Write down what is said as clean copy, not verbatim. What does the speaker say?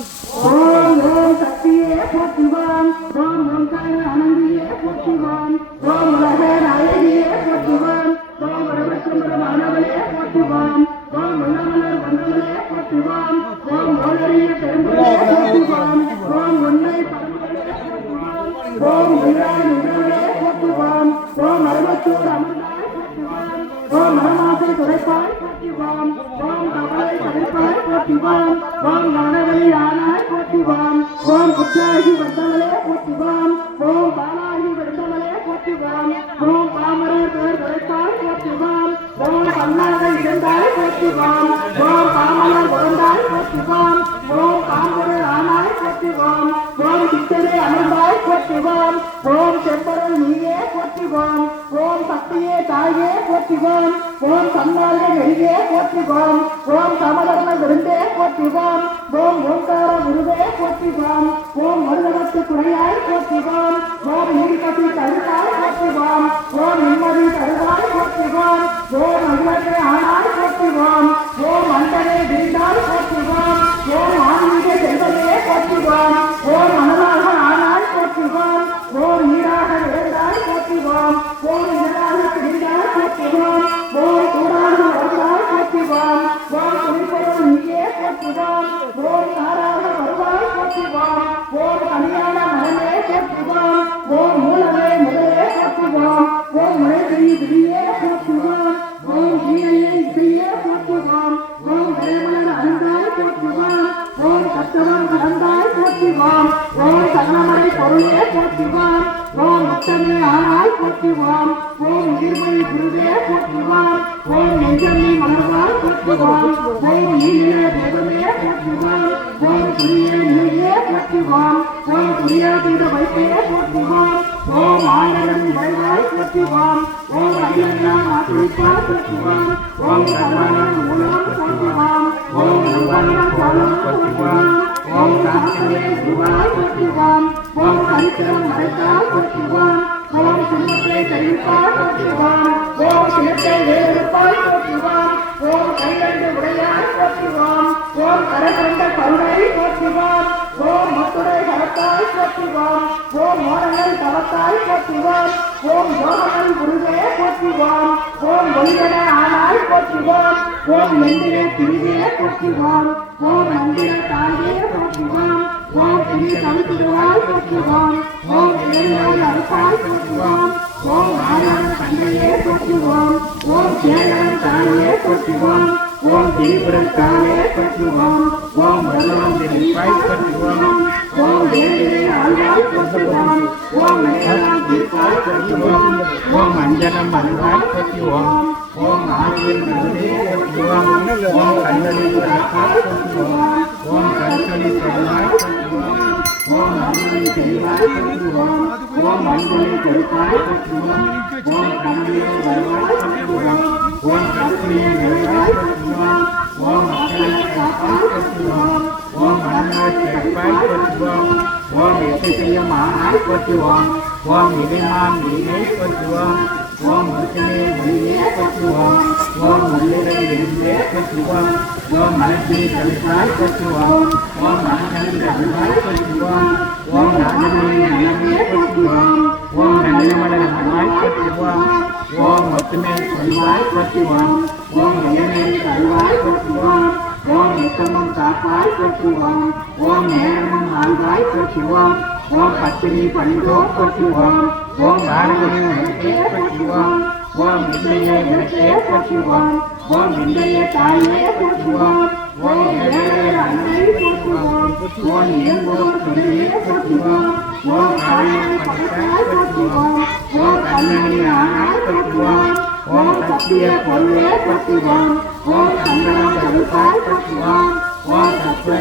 ஓம் ஓம் சக்தியே போற்றுவான் ஓம் ஓங்கார ஆனந்தியே போற்றுவான் ஓம் உலக நாயகியே போற்றுவான் ஓம் வடவச்சந்திரமானவளே போற்றுவான் ஓம் உண்ணமலர் வந்தவளே போற்றுவான் ஓம் ஓலரிய பெரும்புகளே போற்றுவான் ஓம் உன்னை பரம்பலே போற்றுவான் ஓம் உயிராய் நின்றவளே போற்றுவான் ஓம் அருமத்தூர் அமர்ந்தாய் போற்றுவான் ஓம் மரமாசை துடைப்பாய் போற்றுவான் ஓம் கவலை கடைப்பாய் போற்றுவான் ஓம் கணவனை ஆனாய் போற்றுவான் ஓம் புத்தாகி வந்தவளே போற்றுவான் ஓம் பாலாகி வந்தவளே போற்றுவான் ஓம் பாமரர் பேர் துடைப்பாய் போற்றுவான் ஓம் பன்னாக இருந்தாய் போற்றுவான் ஓம் பாமலர் உறந்தாய் போற்றுவான் ஓம் பாம்பரர் ஆனாய் போற்றுவான் ஓம் சித்தரே அமர்ந்தாய் போற்றுவான் ஓம் செம்பரல் நீயே போற்றுவான் ஓம் சக்தியே தாயே போற்றுவான் ஓம் சந்தாரே வெளியே போற்றுவான் ஓம் சமதர்ம விருந்தே போற்றுவான் ஓம் ஓங்கார குருவே போற்றுவான் ஓம் மருதவத்து துணையாய் போற்றுவான் ஓம் நீர்கட்டி தருவாய் போற்றுவான் ஓம் நிம்மதி தருவாய் போற்றுவான் ஓம் அகிலத்தை ஆனாய் போற்றுவான் ஓம் அண்டனே விரிந்தாய் போற்றுவான் ஓம் ஆன்மீக செல்வமே போற்றுவான் ஓம் மனதாக ஆனாய் போற்றுவான் ஓம் நீராக விழுந்தாய் போற்றுவான் ஓம் நிழலாக பிரிந்தாய் போற்றுவான் ஓம் சூடாக வருவாய் போற்றுவான் ஓம் துணிப்பொருள் நீயே போற்றுவான் ஓம் தாராக வருவாய் போற்றுவான் ஓம் கனியான மனமே போற்றுவான் ஓம் மூலமே முதலே போற்றுவான் ஓம் முளைக்கிரி விதியே போற்றுவான் ஓம் கீழையை இசையே போற்றுவான் ஓம் பிரேமலன் அருந்தாய் போற்றுவான் ஓம் கத்தவன் கலந்தாய் போற்றுவான் ஓம் சன்னமலை பொருளே போற்றுவான் ஓம் முத்தமே ஆனாய் போற்றுவான் ஓம் உயிர்மொழி குருவே போற்றுவான் ஓம் நெஞ்சமே மலர்வாய் போற்றுவான் ஓம் நீலே தேவமே போற்றுவான் ஓம் துணியே நீயே போற்றுவான் ஓம் துணியாதீத வைப்பே போற்றுவான் ஓம் ஆயிரம் இடைவாய் போற்றுவான் ஓம் அடியெல்லாம் ஆக்கிரிப்பாய் போற்றுவான் ஓம் கர்மனம் மூலம் போற்றுவான் ஓம் நம்பனம் கோலம் போற்றுவான் ஓம் காக்கவே குருவாய் போற்றுவான் ஓம் கரித்திரம் மறைத்தாய் போற்றுவான் ஓம் சின்னத்தை கழிப்பாய் போற்றுவான் ஓம் சின்னத்தை வேறுப்பாய் போற்றுவான் ஓம் கையண்டு உடையாய் போற்றுவான் ஓம் கரகண்ட கருணை போற்றுவான் ஓம் மத்துரை கரத்தாய் போற்றுவான் ஓம் மோனங்கள் தவத்தாய் போற்றுவான் ஓம் யோகங்கள் குருவே போற்றுவான் ஓம் ஒளிவன ஆனாய் போற்றுவான் ஓம் நெஞ்சிலே திரிவே போற்றுவான் ஓம் நந்திர தாண்டே போற்றுவான் ஓம் திரி தவித்திடுவாய் போற்றுவான் ஓம் இளைஞர் அறுப்பாய் போற்றுவான் ஓம் ஆனான தந்தையே போற்றுவான் ஓம் சேரன் தாயே போற்றுவான் ஓம் திரிபுரன் தாயே போற்றுவான் ஓம் வருணம் திரிப்பாய் போற்றுவான் ஓம் வேலிலே ஆழ்வாய் போற்றுவான் ஓம் நயனம் தீர்ப்பாய் போற்றுவான் ஓம் அஞ்சனம் அருவாய் போற்றுவான் ஓம் ஆயுள் நடுவே போற்றுவான் ஓம் கண்ணலில் வளர்ப்பாய் போற்றுவான் ஓம் கற்களி சொல்வாய் போற்றுவான் ஓம் அருளை செய்வாய் போற்றுவான் ஓம் அன்பனை கொடுப்பாய் போற்றுவான் ஓம் கண்ணிலே வருவாய் போற்றுவான் ஓம் கற்களியை வருவாய் போற்றுவான் ஓம் மக்களை காப்பாய் போற்றுவான் ஓம் மன்னரை சேர்ப்பாய் போற்றுவான் ஓம் எட்டிசையும் ஆனாய் போற்றுவான் ஓம் இடைமாம் நீரை போற்றுவான் ஓம் முத்திலே மொழியே போற்றுவான் ஓம் முள்ளிரை இருந்தே போற்றுவான் ஓம் மனத்தினை கழிப்பாய் போற்றுவான் ஓம் மனங்களில் அருவாய் போற்றுவான் ஓம் ராஜனை நலமே போற்றுவான் ஓம் நன்னிமலர் அருவாய் போற்றுவான் ஓம் ஒத்துமை சொல்வாய் போற்றுவான் ஓம் இளைஞரை தருவாய் போற்றுவான் ஓம் நித்தமும் காப்பாய் போற்றுவான் ஓம் நேரமும் ஆழ்வாய் போற்றுவான் ஓம் பத்தினி பணிதோ போற்றுவான் ஓம் பாரதியை உனக்கே போற்றுவான் ஓம் இல்லையே உனக்கே போற்றுவான் ஓம் இல்லையே தாயே போற்றுவான் ஓம் ஏழே அன்னை போற்றுவான் ஓம் எங்கோம் துணியே போற்றுவான் ஓம் காலையை படைத்தாய் போற்றுவான் ஓம் கண்ணனை ஆனாய் போற்றுவான் ஓம் சத்திய பொருளே போற்றுவான் ஓம் சந்தனம் தடுப்பாய் போற்றுவான் ஓம் தத்துவ